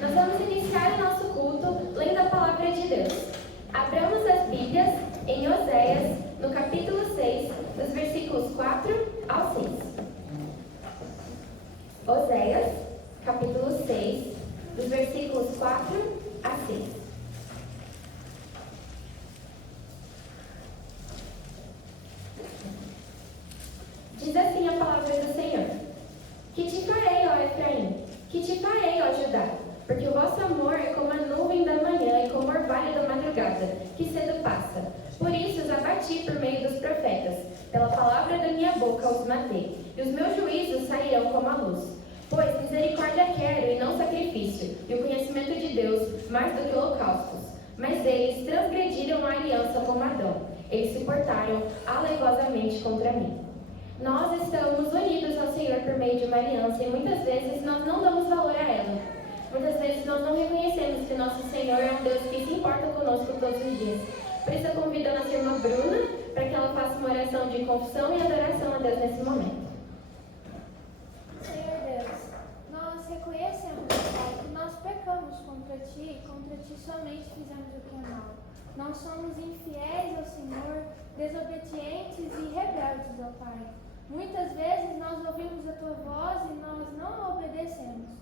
Nós vamos iniciar o nosso culto lendo a palavra de Deus. Abramos as Bíblias em Oséias, no capítulo 6, dos versículos 4 ao 6. Oséias, capítulo 6, dos versículos 4 a 6. Diz assim a palavra do Senhor: Que te farei, ó Efraim? Que te farei, ó Judá? Porque o vosso amor é como a nuvem da manhã e como o orvalho da madrugada, que cedo passa. Por isso os abati por meio dos profetas, pela palavra da minha boca os matei, e os meus juízos sairão como a luz. Pois misericórdia quero e não sacrifício, e o conhecimento de Deus mais do que holocaustos. Mas eles transgrediram a aliança como Adão, eles se portaram alevosamente contra mim. Nós estamos unidos ao Senhor por meio de uma aliança e muitas vezes nós não damos valor a ela. Muitas vezes nós não reconhecemos que o nosso Senhor é um Deus que se importa conosco todos os dias. Por isso eu convido a nossa irmã Bruna para que ela faça uma oração de confissão e adoração a Deus nesse momento. Senhor Deus, nós reconhecemos, Pai, que nós pecamos contra Ti e contra Ti somente fizemos o que é mal. Nós somos infiéis ao Senhor, desobedientes e rebeldes, ó Pai. Muitas vezes nós ouvimos a Tua voz e nós não obedecemos.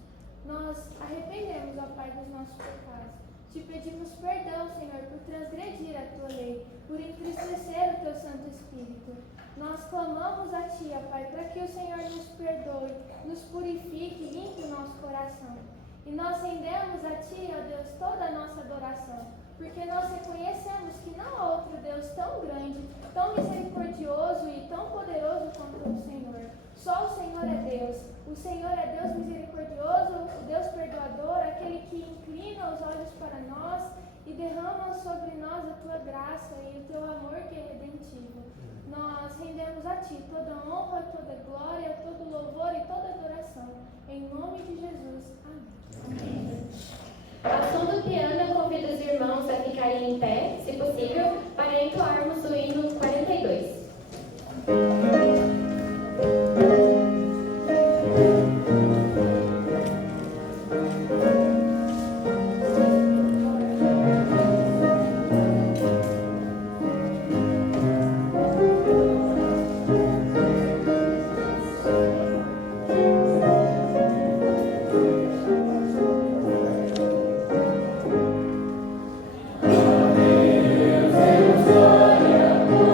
Nós arrependemos, ó Pai, dos nossos pecados. Te pedimos perdão, Senhor, por transgredir a Tua lei, por entristecer o Teu Santo Espírito. Nós clamamos a Ti, ó Pai, para que o Senhor nos perdoe, nos purifique e limpe o nosso coração. E nós rendemos a Ti, ó Deus, toda a nossa adoração, porque nós reconhecemos que não há outro Deus tão grande, tão misericordioso e tão poderoso quanto o Senhor. Só o Senhor é Deus. O Senhor é Deus misericordioso, o Deus perdoador, aquele que inclina os olhos para nós e derrama sobre nós a Tua graça e o Teu amor que é redentivo. Nós rendemos a Ti toda honra, toda glória, todo louvor e toda adoração. Em nome de Jesus. Amém. Ao som do piano, eu convido os irmãos a ficarem em pé, se possível, para entoarmos o hino 42. Glória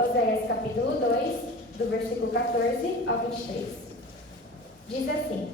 Oséias capítulo 2, do versículo 14 ao 23. Diz assim: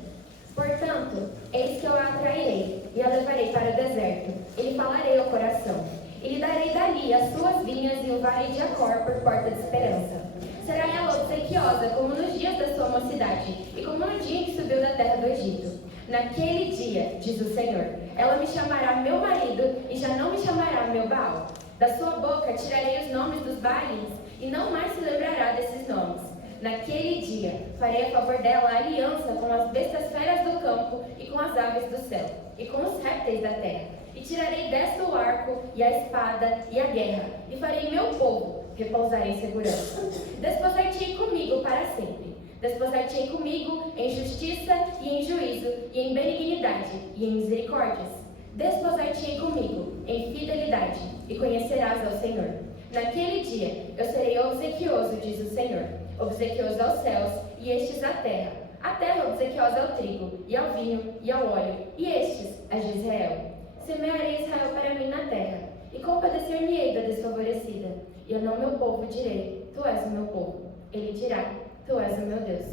Portanto, eis que eu a atrairei, e a levarei para o deserto, e lhe falarei ao coração, e lhe darei dali as suas vinhas e o vale de Acor por porta de esperança. Será ela obsequiosa como nos dias da sua mocidade, e como no dia em que subiu da terra do Egito. Naquele dia, diz o Senhor, ela me chamará meu marido, e já não me chamará meu Baal. Da sua boca tirarei os nomes dos Baalins, e não mais se lembrará desses nomes. Naquele dia, farei a favor dela a aliança com as bestas feras do campo e com as aves do céu, e com os répteis da terra. E tirarei desta o arco, e a espada, e a guerra, e farei meu povo repousar em segurança. Desposar-te-ei comigo para sempre. Desposar-te-ei comigo em justiça e em juízo, e em benignidade e em misericórdias. Desposar-te-ei comigo em fidelidade, e conhecerás ao Senhor. Naquele dia eu serei obsequioso, diz o Senhor, obsequioso aos céus, e estes à terra. A terra obsequiosa ao trigo, e ao vinho, e ao óleo, e estes a de Israel. Semearei Israel para mim na terra, e compadecer-me-ei da desfavorecida. E eu não meu povo direi, tu és o meu povo. Ele dirá, tu és o meu Deus.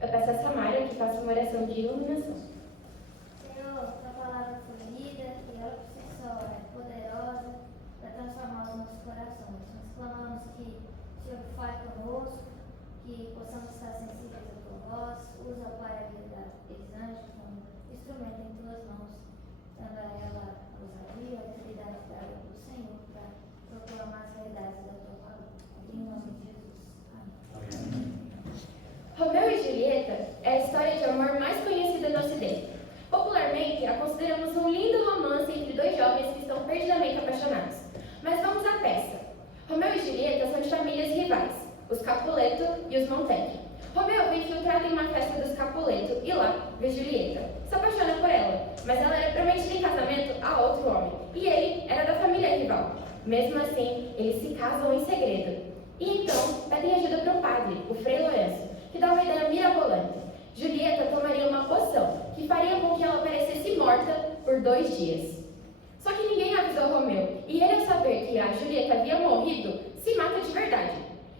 Eu peço a Samária que faça uma oração de iluminação. Senhor, tua palavra foi lida e ela por si só é poderosa para transformar os nossos corações. Nós clamamos que o Senhor fale conosco, que possamos estar sensíveis à tua voz. Usa, Pai, a vida daqueles anjos como instrumento em tuas mãos, dando a ela a ousadia, a autoridade dada do Senhor para proclamar as verdades da tua palavra. Em nome de Jesus. Amém. Romeu e Julieta é a história de amor mais conhecida no Ocidente. Popularmente, a consideramos um lindo romance entre dois jovens que estão perdidamente apaixonados. Mas vamos à peça. Romeu e Julieta são de famílias rivais, os Capuleto e os Montecchi. Romeu foi infiltrado em uma festa dos Capuleto e lá vê Julieta. Se apaixona por ela, mas ela era prometida em casamento a outro homem, e ele era da família rival. Mesmo assim, eles se casam em segredo. E então, pedem ajuda para um padre, o Frei Lourenço, que dá uma ideia mirabolante. Julieta tomaria uma poção que faria com que ela parecesse morta por 2 dias. Só que ninguém avisou Romeu, e ele, ao saber que a Julieta havia morrido, se mata de verdade.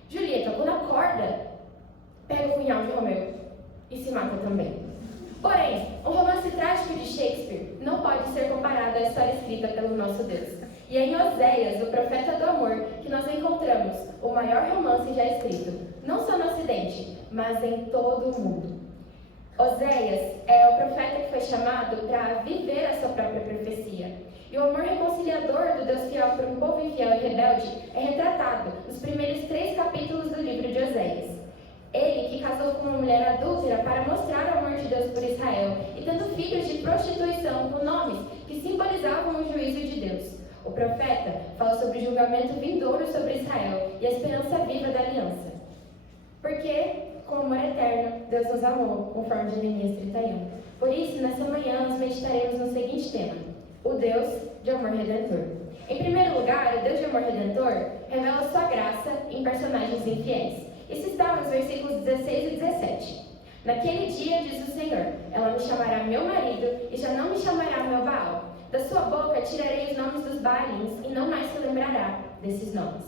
Julieta, quando acorda, pega o punhal de Romeu e se mata também. Porém, um romance trágico de Shakespeare não pode ser comparado à história escrita pelo nosso Deus. E é em Oséias, o profeta do amor, que nós encontramos o maior romance já escrito, não só no Ocidente, mas em todo o mundo. Oséias é o profeta que foi chamado para viver a sua própria profecia. E o amor reconciliador do Deus fiel por um povo infiel e rebelde é retratado nos primeiros 3 capítulos do livro de Oséias. Ele que casou com uma mulher adúltera para mostrar o amor de Deus por Israel e tendo filhos de prostituição com nomes que simbolizavam o juízo de Deus. O profeta fala sobre o julgamento vindouro sobre Israel e a esperança viva da aliança. Porque, com amor eterno, Deus nos amou, conforme Jeremias 31. Por isso, nessa manhã, nós meditaremos no seguinte tema: o Deus de amor redentor. Em primeiro lugar, o Deus de amor redentor revela sua graça em personagens infiéis. Isso está nos versículos 16 e 17. Naquele dia, diz o Senhor, ela me chamará meu marido e já não me chamará meu Baal. Da sua boca tirarei os nomes dos Baalins e não mais se lembrará desses nomes.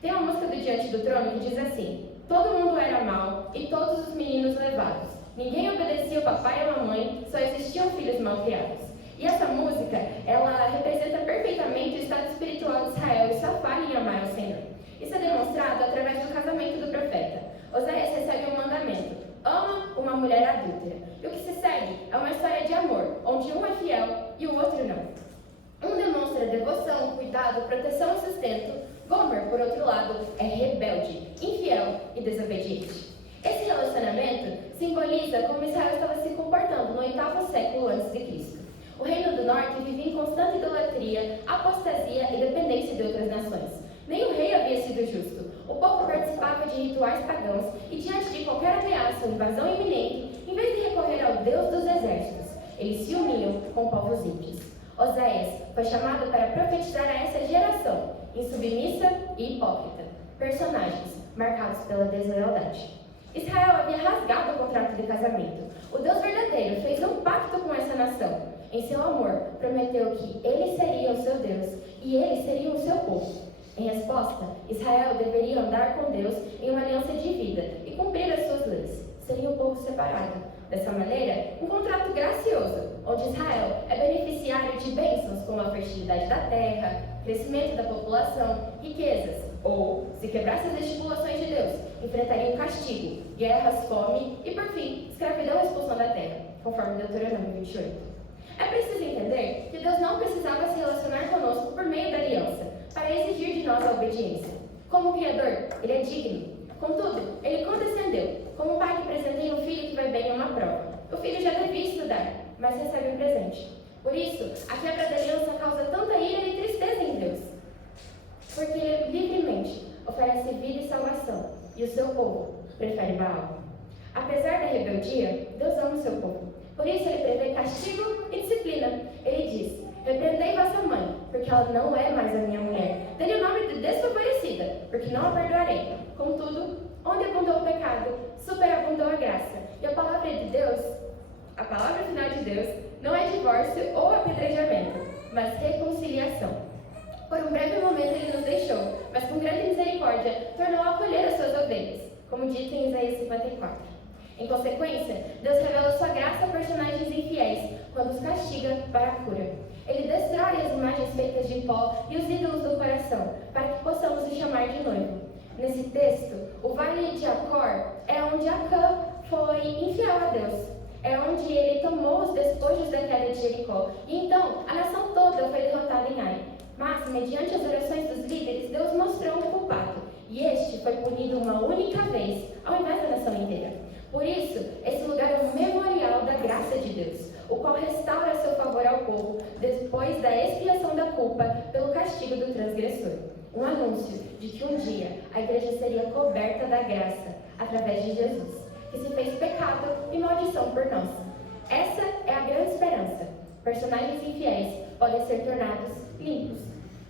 Tem uma música do Diante do Trono que diz assim: todo mundo era mau e todos os meninos levados. Ninguém obedecia o papai e a mamãe, só existiam filhos mal criados. E essa música, ela representa perfeitamente o estado espiritual de Israel e sua falha em amar ao Senhor. Isso é demonstrado através do casamento do profeta. Oséias recebe um mandamento: ama uma mulher adúltera. E o que se segue é uma história de amor, onde um é fiel e o outro não. Um demonstra devoção, cuidado, proteção e sustento. Gomer, por outro lado, é rebelde, infiel e desobediente. Esse relacionamento simboliza como Israel estava se comportando no 8º século a.C. O reino do norte vivia em constante idolatria, apostasia e dependência de outras nações. Nenhum rei havia sido justo. O povo participava de rituais pagãos e, diante de qualquer ameaça ou invasão iminente, em vez de recorrer ao Deus dos exércitos, eles se uniam com povos ímpios. Oséias foi chamado para profetizar a essa geração, insubmissa e hipócrita, personagens marcados pela deslealdade. Israel havia rasgado o contrato de casamento. O Deus verdadeiro fez um pacto com essa nação. Em seu amor, prometeu que ele seria o seu Deus e eles seriam o seu povo. Em resposta resposta, Israel deveria andar com Deus em uma aliança de vida e cumprir as suas leis. Seria um povo separado. Dessa maneira, um contrato gracioso, onde Israel é beneficiário de bênçãos como a fertilidade da terra, crescimento da população, riquezas, ou, se quebrasse as estipulações de Deus, enfrentaria um castigo, guerras, fome e, por fim, escravidão e expulsão da terra, conforme Deuteronômio 28. É preciso entender que Deus não precisava se relacionar conosco por meio da aliança, para exigir de nós a obediência. Como Criador, Ele é digno. Contudo, Ele condescendeu, como um pai que presenteia um filho que vai bem em uma prova. O filho já devia estudar, mas recebe um presente. Por isso, a quebra da aliança causa tanta ira e tristeza em Deus, porque Ele livremente oferece vida e salvação, e o seu povo prefere Baal. Apesar da rebeldia, Deus ama o seu povo. Por isso, Ele prevê castigo e disciplina. Ele diz: repreendei vossa mãe, porque ela não é mais a minha mulher. Dê-lhe o nome de desfavorecida, porque não a perdoarei. Contudo, onde abundou o pecado, superabundou a graça. E a palavra de Deus, a palavra final de Deus, não é divórcio ou apedrejamento, mas reconciliação. Por um breve momento Ele nos deixou, mas com grande misericórdia tornou a acolher as suas ovelhas, como dito em Isaías 54. Em consequência, Deus revela sua graça a personagens infiéis, quando os castiga para a cura. Ele destrói as imagens feitas de pó e os ídolos do coração, para que possamos o chamar de noivo. Nesse texto, o vale de Acor é onde Acã foi infiel a Deus. É onde ele tomou os despojos da queda de Jericó. E então, a nação toda foi derrotada em Ai. Mas, mediante as orações dos líderes, Deus mostrou um culpado. E este foi punido uma única vez, ao invés da nação inteira. Por isso, esse lugar é um memorial da graça de Deus, o qual restaura seu favor ao povo depois da expiação da culpa pelo castigo do transgressor. Um anúncio de que um dia a igreja seria coberta da graça através de Jesus, que se fez pecado e maldição por nós. Essa é a grande esperança. Personagens infiéis podem ser tornados limpos.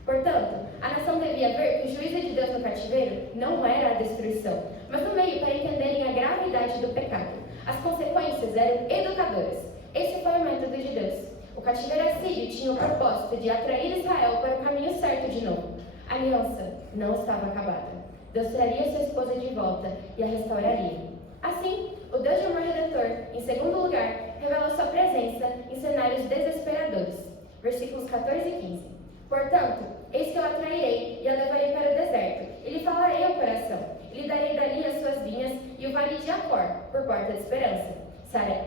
Portanto, a nação devia ver que o juízo de Deus no cativeiro não era a destruição, mas no meio para entenderem a gravidade do pecado. As consequências eram educadoras. Esse foi o método de Deus. O cativeiro assírio tinha o propósito de atrair Israel para o caminho certo de novo. A aliança não estava acabada. Deus traria sua esposa de volta e a restauraria. Assim, o Deus de amor redentor, em segundo lugar, revela sua presença em cenários desesperadores. Versículos 14 e 15. Portanto, eis que eu a atrairei e a levarei para o deserto, e lhe falarei ao coração, e lhe darei dali as suas vinhas e o vale de Acor, por porta de esperança.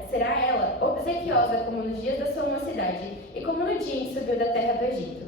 Será ela obsequiosa como nos dias da sua mocidade, e como no dia em que subiu da terra do Egito.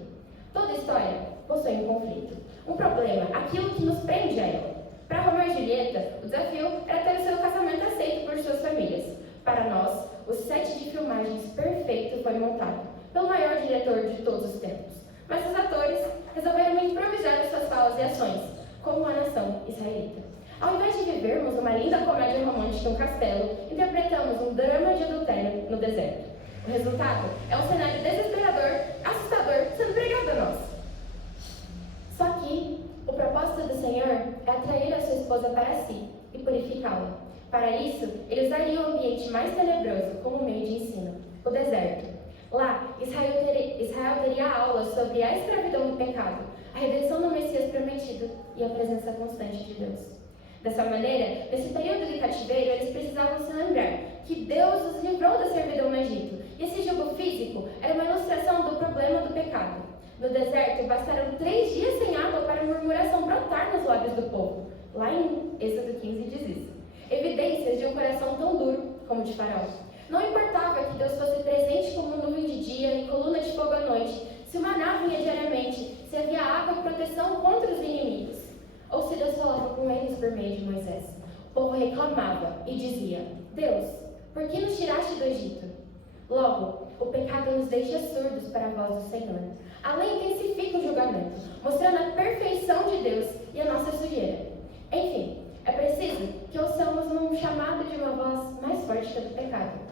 Toda história possui um conflito, um problema, aquilo que nos prende a ela. Para Romeu e Julieta, o desafio era ter o seu casamento aceito por suas famílias. Para nós, o set de filmagens perfeito foi montado pelo maior diretor de todos os tempos. Mas os atores resolveram improvisar as suas falas e ações, como a nação israelita. Ao invés de vivermos uma linda comédia romântica em um castelo, interpretamos um drama de adultério no deserto. O resultado é um cenário desesperador, assustador, sendo pregado a nós. Só que o propósito do Senhor é atrair a sua esposa para si e purificá-la. Para isso, ele usaria o ambiente mais tenebroso como meio de ensino, o deserto. Lá, Israel teria aulas sobre a escravidão do pecado, a redenção do Messias prometido e a presença constante de Deus. Dessa maneira, nesse período de cativeiro, eles precisavam se lembrar que Deus os livrou da servidão no Egito. E esse jugo físico era uma ilustração do problema do pecado. No deserto, bastaram 3 dias sem água para a murmuração brotar nos lábios do povo. Lá em Êxodo 15 diz isso. Evidências de um coração tão duro como o de Faraó. Não importava que Deus fosse presente como nuvem de dia e coluna de fogo à noite, se o maná vinha diariamente, se havia água e proteção contra os inimigos, ou se Deus falava com eles por meio de Moisés. O povo reclamava e dizia: Deus, por que nos tiraste do Egito? Logo, o pecado nos deixa surdos para a voz do Senhor. A lei intensifica o julgamento, mostrando a perfeição de Deus e a nossa sujeira. Enfim, é preciso que ouçamos um chamado de uma voz mais forte que a do pecado.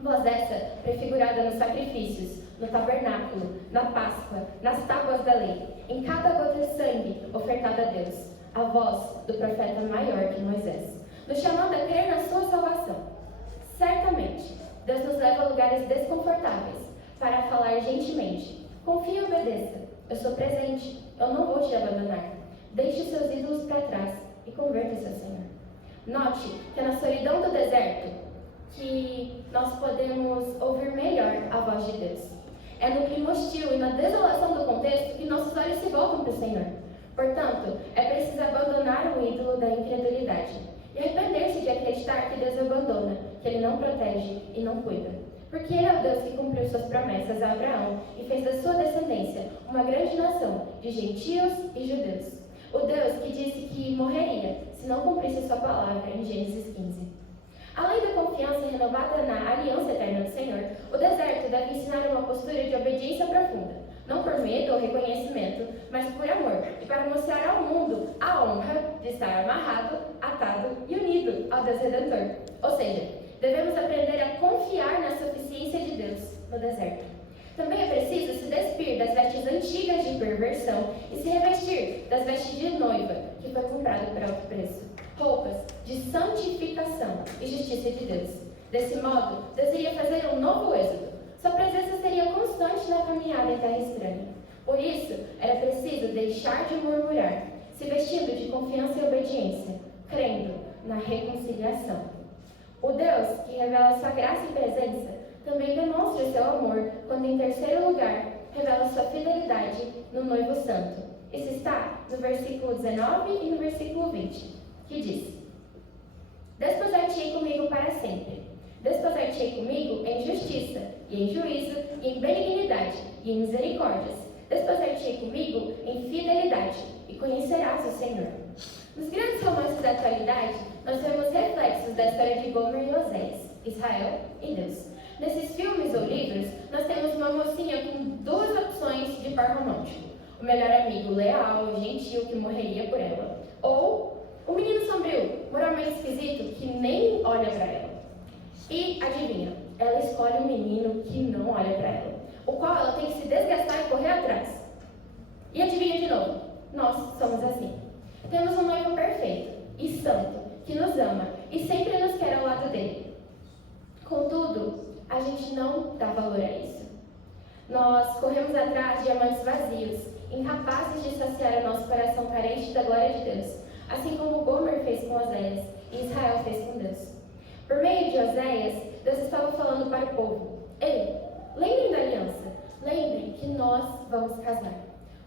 Voz essa prefigurada nos sacrifícios, no tabernáculo, na Páscoa, nas tábuas da lei, em cada gota de sangue ofertada a Deus, a voz do profeta maior que Moisés, nos chamando a crer na sua salvação. Certamente, Deus nos leva a lugares desconfortáveis para falar gentilmente: confie e obedeça, eu sou presente, eu não vou te abandonar. Deixe os seus ídolos para trás e converta-se ao Senhor. Note que é na solidão do deserto que nós podemos ouvir melhor a voz de Deus. É no clima hostil e na desolação do contexto que nossos olhos se voltam para o Senhor. Portanto, é preciso abandonar o ídolo da incredulidade e arrepender-se de acreditar que Deus abandona, que Ele não protege e não cuida. Porque Ele é o Deus que cumpriu suas promessas a Abraão e fez da sua descendência uma grande nação de gentios e judeus. O Deus que disse que morreria se não cumprisse sua palavra em Gênesis 15. Além da confiança renovada na aliança eterna do Senhor, o deserto deve ensinar uma postura de obediência profunda, não por medo ou reconhecimento, mas por amor, e para mostrar ao mundo a honra de estar amarrado, atado e unido ao Deus Redentor. Ou seja, devemos aprender a confiar na suficiência de Deus no deserto. Também é preciso se despir das vestes antigas de perversão e se revestir das vestes de noiva, que foi comprada por alto preço. Roupas de santificação e justiça de Deus. Desse modo, Deus iria fazer um novo êxodo. Sua presença seria constante na caminhada em terra estranha. Por isso, era preciso deixar de murmurar, se vestindo de confiança e obediência, crendo na reconciliação. O Deus que revela sua graça e presença também demonstra seu amor quando, em terceiro lugar, revela sua fidelidade no noivo santo. Isso está no versículo 19 e no versículo 20, que diz: Desposar-te-ei comigo para sempre. Desposar-te-ei comigo em justiça, e em juízo, e em benignidade, e em misericórdias. Desposar-te-ei comigo em fidelidade, e conhecerás o Senhor. Nos grandes romances da atualidade, nós vemos reflexos da história de Gomer e Oséias, Israel e Deus. Nesses filmes ou livros, nós temos uma mocinha com duas opções de par romântico. O melhor amigo leal, gentil, que morreria por ela. Ou o menino sombrio, moralmente esquisito, que nem olha para ela. E, adivinha, ela escolhe um menino que não olha para ela, o qual ela tem que se desgastar e correr atrás. E adivinha de novo, nós somos assim. Temos um noivo perfeito e santo, que nos ama e sempre nos quer ao lado dele. Contudo, a gente não dá valor a isso. Nós corremos atrás de amantes vazios, incapazes de saciar o nosso coração carente da glória de Deus, assim como Gomer fez com Oséias e Israel fez com Deus. Por meio de Oséias, Deus estava falando para o povo: Ei, lembrem da aliança, lembrem que nós vamos casar.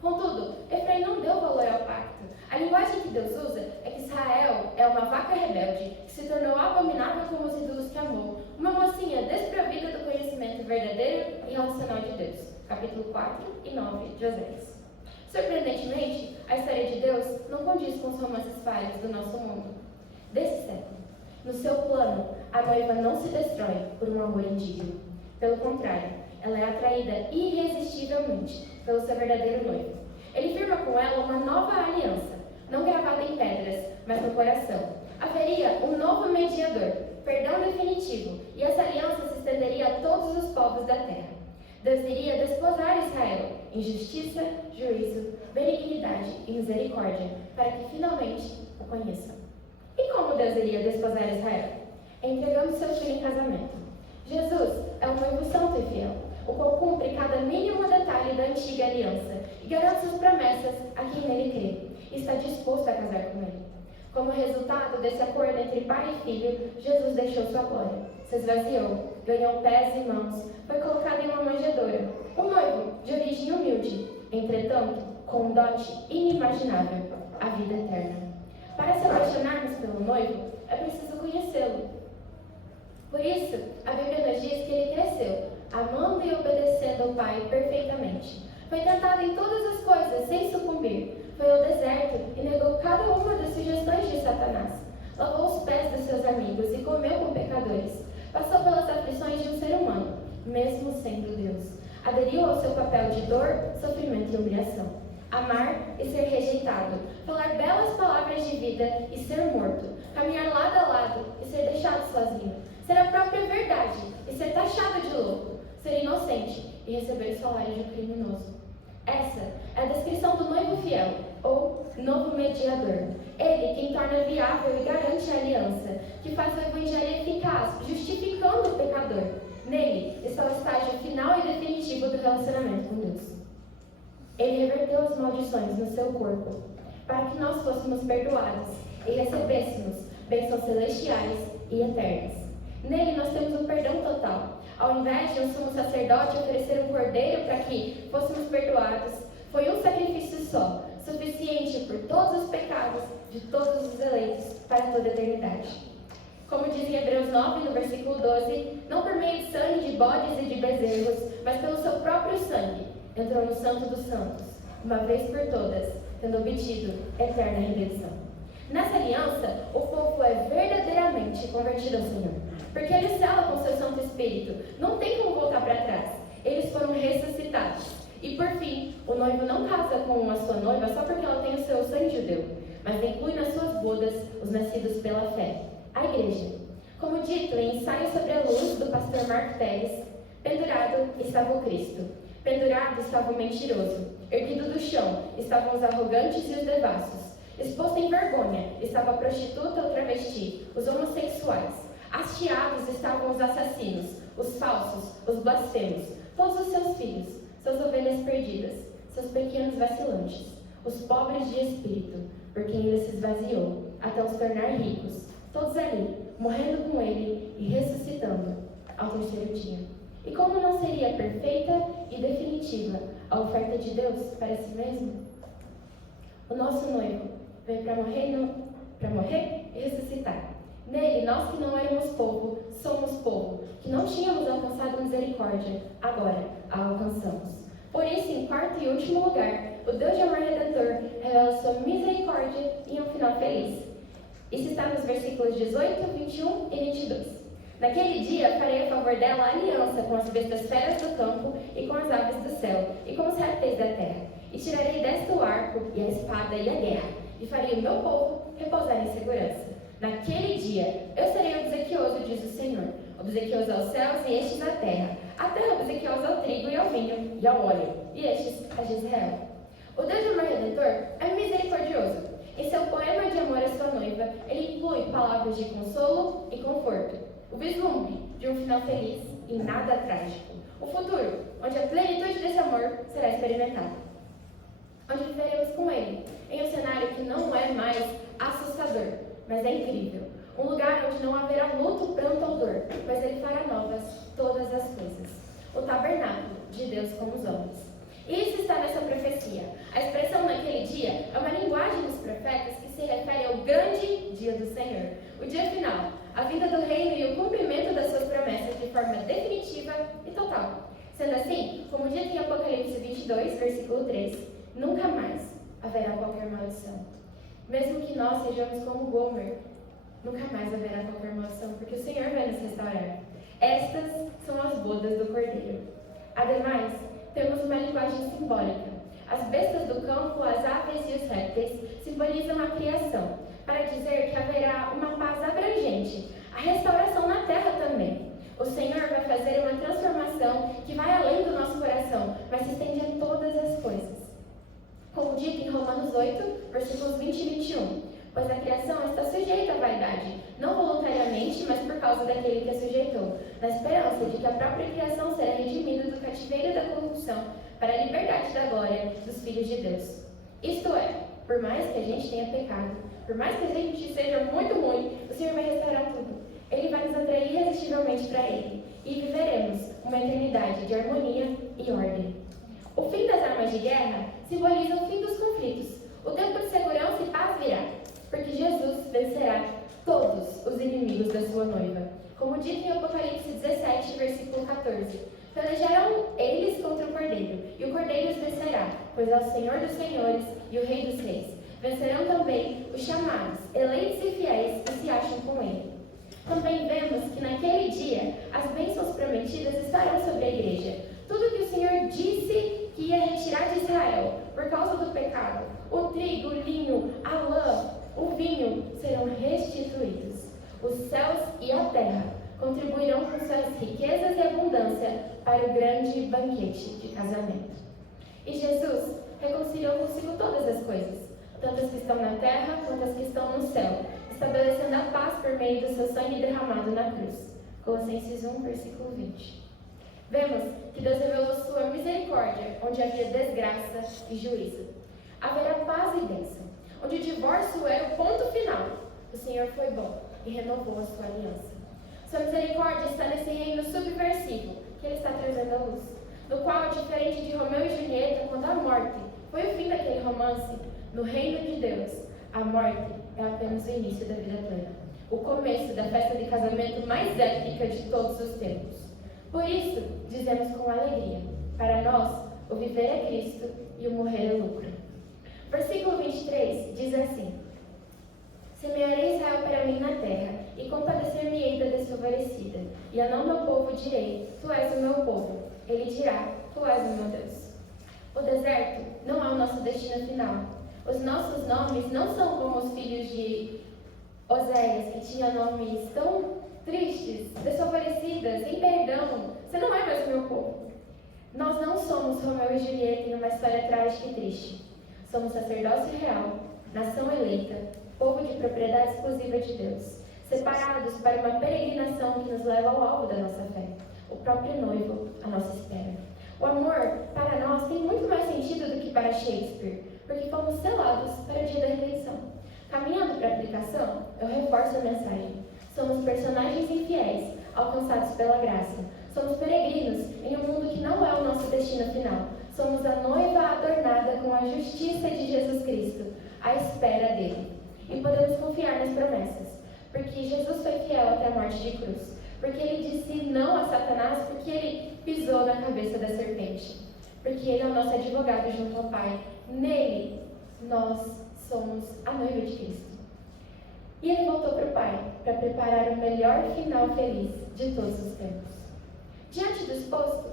Contudo, Efraim não deu valor ao pacto. A linguagem que Deus usa é que Israel é uma vaca rebelde que se tornou abominável como os ídolos que amou, uma mocinha desprovida do conhecimento verdadeiro e racional de Deus. Capítulo 4 e 9 de Oséias. Surpreendentemente, a história de Deus não condiz com os romances falhos do nosso mundo desse século. No seu plano, a noiva não se destrói por um amor indigno. Pelo contrário, ela é atraída irresistivelmente pelo seu verdadeiro noivo. Ele firma com ela uma nova aliança, não gravada em pedras, mas no coração. Haveria um novo mediador, perdão definitivo, e essa aliança se estenderia a todos os povos da terra. Deus iria desposar Israel em justiça, juízo, benignidade e misericórdia, para que finalmente o conheçam. E como Deus iria desposar Israel? Entregando seu filho em casamento. Jesus é um noivo santo e fiel, o qual cumpre cada mínimo detalhe da antiga aliança e garante suas promessas a quem nele crê e está disposto a casar com ele. Como resultado desse acordo entre pai e filho, Jesus deixou sua glória, se esvaziou, ganhou pés e mãos, foi colocado em uma manjedoura, um noivo de origem humilde, entretanto, com um dote inimaginável, a vida eterna. Para se apaixonarmos pelo noivo, é preciso conhecê-lo. Por isso, a Bíblia nos diz que ele cresceu, amando e obedecendo ao Pai perfeitamente. Foi tentado em todas as coisas, sem sucumbir. Foi ao deserto e negou cada uma das sugestões de Satanás. Lavou os pés dos seus amigos e comeu com pecadores. Passou pelas aflições de um ser humano, mesmo sendo Deus. Aderiu ao seu papel de dor, sofrimento e humilhação. Amar e ser rejeitado. Falar belas palavras de vida e ser morto. Caminhar lado a lado e ser deixado sozinho. Ser a própria verdade e ser taxado de louco. Ser inocente e receber o salário de um criminoso. Essa é a descrição do noivo fiel, ou novo mediador. Ele quem torna viável e garante a aliança, que faz o evangelho eficaz, justificando o pecador. Nele está o estágio final e definitivo do relacionamento com Deus. Ele reverteu as maldições no seu corpo, para que nós fôssemos perdoados e recebêssemos bênçãos celestiais e eternas. Nele nós temos o perdão total. Ao invés de um sumo sacerdote oferecer um cordeiro para que fôssemos perdoados, foi um sacrifício só, suficiente por todos os pecados de todos os eleitos para toda a eternidade. Como diz em Hebreus 9, no versículo 12, não por meio de sangue de bodes e de bezerros, mas pelo seu próprio sangue, entrou no Santo dos Santos, uma vez por todas, tendo obtido eterna redenção. Nessa aliança, o povo é verdadeiramente convertido ao Senhor, porque Ele sela com seu Santo Espírito. Não tem como voltar para trás. Eles foram ressuscitados. E por fim, o noivo não casa com a sua noiva só porque ela tem o seu sangue judeu, mas inclui nas suas bodas os nascidos pela fé, a igreja. Como dito em Ensaio sobre a Luz, do pastor Marco Pérez, pendurado estava o Cristo. Pendurado estava o mentiroso. Erguido do chão estavam os arrogantes e os devassos. Exposto em vergonha estava a prostituta ou travesti, os homossexuais. Hasteados estavam os assassinos, os falsos, os blasfemos, todos os seus filhos, suas ovelhas perdidas, seus pequenos vacilantes, os pobres de espírito, por quem ele se esvaziou, até os tornar ricos, todos ali, morrendo com ele e ressuscitando ao terceiro dia. E como não seria perfeita e definitiva a oferta de Deus para si mesmo? O nosso noivo veio para morrer e ressuscitar. Nele, nós que não éramos povo, somos povo, que não tínhamos alcançado misericórdia, agora a alcançamos. Por isso, em quarto e último lugar, o Deus de amor redentor revela sua misericórdia em um final feliz. Isso está nos versículos 18, 21 e 22. Naquele dia, farei a favor dela a aliança com as bestas feras do campo e com as aves do céu e com os répteis da terra. E tirarei desta o arco e a espada e a guerra, e farei o meu povo repousar em segurança. Naquele dia, eu serei obsequioso, diz o Senhor, obsequioso aos céus e estes à terra, a terra obsequiosa ao trigo e ao vinho e ao óleo, e estes a Jezreel. O Deus de amor redentor é misericordioso. Em seu poema de amor à sua noiva, ele inclui palavras de consolo e conforto, o vislumbre de um final feliz e nada trágico, o futuro, onde a plenitude desse amor será experimentada, onde viveremos com ele, em um cenário que não é mais assustador, mas é incrível. Um lugar onde não haverá luto, pranto ou dor, mas ele fará novas todas as coisas. O tabernáculo de Deus com os homens. Isso está nessa profecia. A expressão naquele dia é uma linguagem dos profetas que se refere ao grande dia do Senhor, o dia final, a vinda do reino e o cumprimento das suas promessas de forma definitiva e total. Sendo assim, como dito em Apocalipse 22, versículo 3, nunca mais haverá qualquer maldição. Mesmo que nós sejamos como Gomer, nunca mais haverá qualquer maldição, porque o Senhor vai nos restaurar. Estas são as bodas do Cordeiro. Ademais, temos uma linguagem simbólica. As bestas do campo, as aves e os répteis simbolizam a criação, para dizer que haverá uma paz abrangente, a restauração na terra também. O Senhor vai fazer uma transformação que vai além do nosso coração, mas se estende a todas as coisas. Como dito em Romanos 8, versículos 20 e 21, pois a criação está sujeita à vaidade, não voluntariamente, mas por causa daquele que a sujeitou, na esperança de que a própria criação será redimida do cativeiro da corrupção para a liberdade da glória dos filhos de Deus. Isto é, por mais que a gente tenha pecado, por mais que a gente seja muito ruim, o Senhor vai restaurar tudo. Ele vai nos atrair irresistivelmente para Ele e viveremos uma eternidade de harmonia e ordem. O fim das armas de guerra simboliza o fim dos conflitos. O tempo de segurança e paz virá, porque Jesus vencerá todos os inimigos da sua noiva. Como dito em Apocalipse 17, versículo 14, pelejarão eles contra o Cordeiro, e o Cordeiro os vencerá, pois é o Senhor dos senhores e o Rei dos reis. Vencerão também os chamados, eleitos e fiéis que se acham com ele. Também vemos que naquele dia as bênçãos prometidas estarão sobre a igreja. Tudo que o Senhor disse que ia retirar de Israel por causa do pecado, o trigo, o linho, a lã, o vinho, serão restituídos. Os céus e a terra contribuirão com suas riquezas e abundância para o grande banquete de casamento. E Jesus reconciliou consigo todas as coisas, tanto as que estão na terra quanto as que estão no céu, estabelecendo a paz por meio do seu sangue derramado na cruz. Colossenses 1, versículo 20. Vemos que Deus revelou sua misericórdia, onde havia desgraça e juízo. Haverá paz e bênção, onde o divórcio era o ponto final. O Senhor foi bom e renovou a sua aliança. Sua misericórdia está nesse reino subversivo que Ele está trazendo à luz, no qual, diferente de Romeu e Julieta, quando a morte foi o fim daquele romance, no reino de Deus, a morte é apenas o início da vida plena, o começo da festa de casamento mais épica de todos os tempos. Por isso, dizemos com alegria, para nós, o viver é Cristo e o morrer é lucro. Versículo 23 diz assim: Semearei Israel para mim na terra, e compadecer-me-ei da desfavorecida. E a não meu povo direi, tu és o meu povo. Ele dirá, tu és o meu Deus. O deserto não é o nosso destino final. Os nossos nomes não são como os filhos de Oséias, que tinham nomes tão tristes, desfavorecidas, sem perdão. Você não é mais o meu povo. Nós não somos Romeu e Julieta em uma história trágica e triste. Somos sacerdócio real, nação eleita, povo de propriedade exclusiva de Deus, separados para uma peregrinação que nos leva ao alvo da nossa fé, o próprio noivo à nossa espera. O amor, para nós, tem muito mais sentido do que para Shakespeare, porque fomos selados para o dia da redenção. Caminhando para a aplicação, eu reforço a mensagem. Somos personagens infiéis, alcançados pela graça. Somos peregrinos em um mundo que não é o nosso destino final. Somos a noiva adornada com a justiça de Jesus Cristo, à espera dele. E podemos confiar nas promessas, porque Jesus foi fiel até a morte de cruz, porque ele disse não a Satanás, porque ele pisou na cabeça da serpente, porque ele é o nosso advogado junto ao Pai. Nele, nós somos a noiva de Cristo. E ele voltou para o Pai, para preparar o melhor final feliz de todos os tempos. Diante do exposto,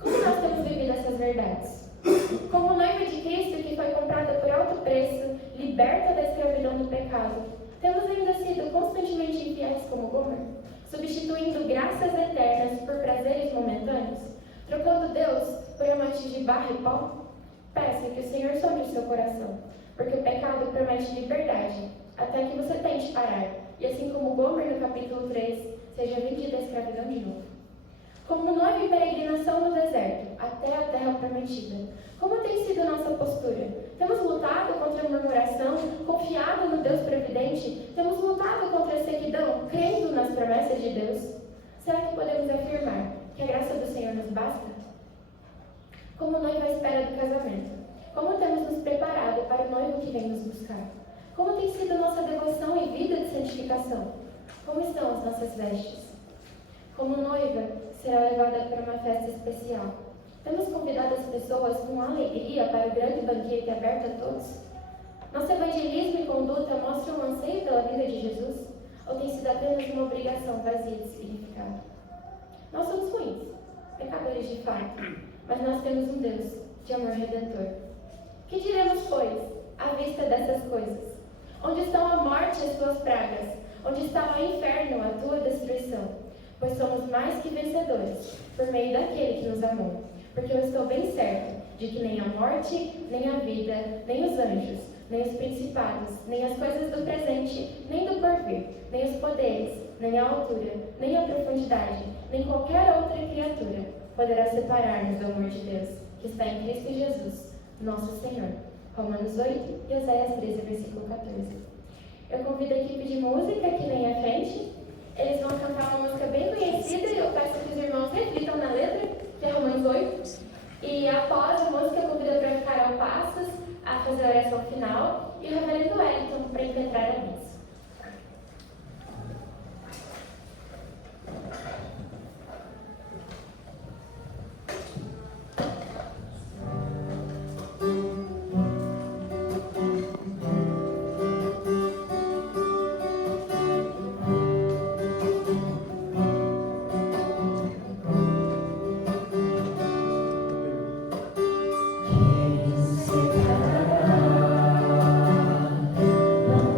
como nós temos vivido essas verdades? Como noiva de Cristo que foi comprada por alto preço, liberta da escravidão do pecado, temos ainda sido constantemente infiéis como Gomer, substituindo graças eternas por prazeres momentâneos, trocando Deus por amantes de barro e pó? Peça que o Senhor sonde o seu coração, porque o pecado promete liberdade, até que você tente parar, e assim como Gomer no capítulo 3, seja vendida à escravidão de novo. Como noiva em peregrinação no deserto, até a terra prometida. Como tem sido nossa postura? Temos lutado contra a murmuração, confiado no Deus previdente? Temos lutado contra a sequidão, crendo nas promessas de Deus? Será que podemos afirmar que a graça do Senhor nos basta? Como noiva à espera do casamento, como temos nos preparado para o noivo que vem nos buscar? Como tem sido nossa devoção e vida de santificação? Como estão as nossas vestes? Como noiva, será levada para uma festa especial. Temos convidado as pessoas com alegria para o grande banquete aberto a todos? Nosso evangelismo e conduta mostram um anseio pela vida de Jesus? Ou tem sido apenas uma obrigação vazia de significado? Nós somos ruins, pecadores de fato, mas nós temos um Deus de amor redentor. Que diremos, pois, à vista dessas coisas? Onde estão a morte e as tuas pragas? Onde está o inferno, a tua destruição? Pois somos mais que vencedores, por meio daquele que nos amou. Porque eu estou bem certo de que nem a morte, nem a vida, nem os anjos, nem os principados, nem as coisas do presente, nem do porvir, nem os poderes, nem a altura, nem a profundidade, nem qualquer outra criatura poderá separar-nos do amor de Deus, que está em Cristo Jesus, nosso Senhor. Romanos 8 e Oséias 13, versículo 14. Eu convido a equipe de música que vem à frente. Eles vão cantar uma música bem conhecida e eu peço que os irmãos reflitam na letra, que é Romanos 8. E após a música, eu convido para Carol Passos a fazer a oração final e o reverendo Wellington para impetrar a missa. Não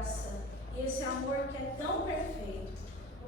graça e esse amor que é tão perfeito.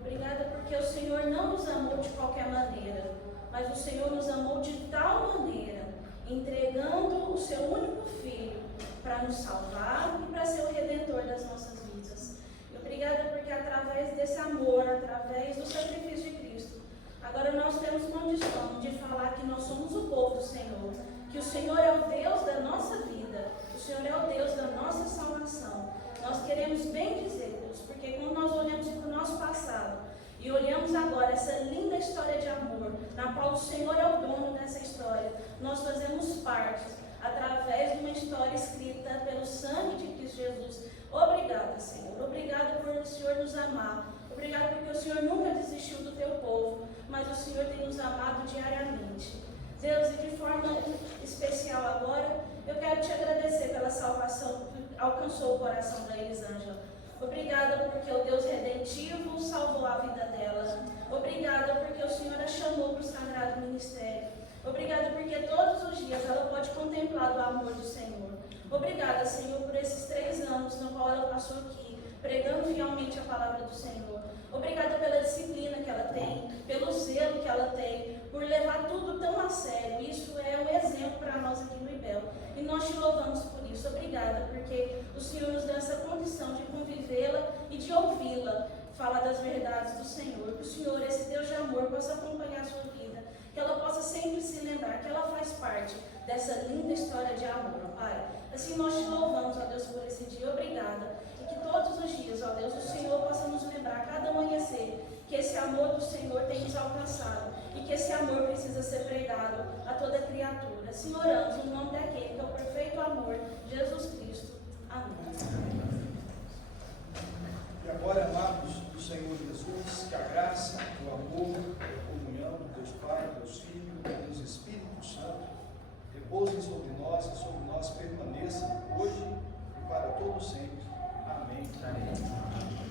Obrigada porque o Senhor não nos amou de qualquer maneira, mas o Senhor nos amou de tal maneira, entregando o seu único Filho para nos salvar e para ser o Redentor das nossas vidas. E obrigada porque através desse amor, através do sacrifício de Cristo, agora nós temos condição de falar que nós somos o povo do Senhor, que o Senhor é o Deus da nossa vida, o Senhor é o Deus da nossa salvação. Nós queremos bem dizer, Deus, porque quando nós olhamos para o nosso passado e olhamos agora essa linda história de amor, na qual o Senhor é o dono dessa história, nós fazemos parte através de uma história escrita pelo sangue de Cristo Jesus. Obrigada, Senhor. Obrigada por o Senhor nos amar. Obrigada porque o Senhor nunca desistiu do teu povo, mas o Senhor tem nos amado diariamente. Deus, e de forma especial agora, eu quero te agradecer pela salvação que alcançou o coração da Elisângela. Obrigada porque o Deus redentivo salvou a vida dela. Obrigada porque o Senhor a chamou para o sagrado ministério. Obrigada porque todos os dias ela pode contemplar do amor do Senhor. Obrigada, Senhor, por esses 3 anos no qual ela passou aqui, pregando fielmente a palavra do Senhor. Obrigada pela disciplina que ela tem, pelo zelo que ela tem, por levar tudo tão a sério. Isso é um exemplo para nós aqui no IBEL. E nós te louvamos por isso. Obrigada, porque o Senhor nos dá essa condição de convivê-la e de ouvi-la falar das verdades do Senhor. Que o Senhor, esse Deus de amor, possa acompanhar a sua vida. Que ela possa sempre se lembrar que ela faz parte dessa linda história de amor, Pai. Assim nós te louvamos, ó Deus, por esse dia. Obrigada. E que todos os dias, ó Deus, o Senhor possa nos lembrar a cada amanhecer que esse amor do Senhor tem nos alcançado e que esse amor precisa ser pregado a toda criatura. Assim oramos no nome daquele que é o perfeito amor, Jesus Cristo. Amém. E agora, amados do Senhor Jesus, que a graça, o amor, a comunhão do Deus Pai, do Deus Filho, do Deus Espírito Santo, repousem sobre nós e sobre nós permaneçam hoje e para todo sempre. Amém. Amém.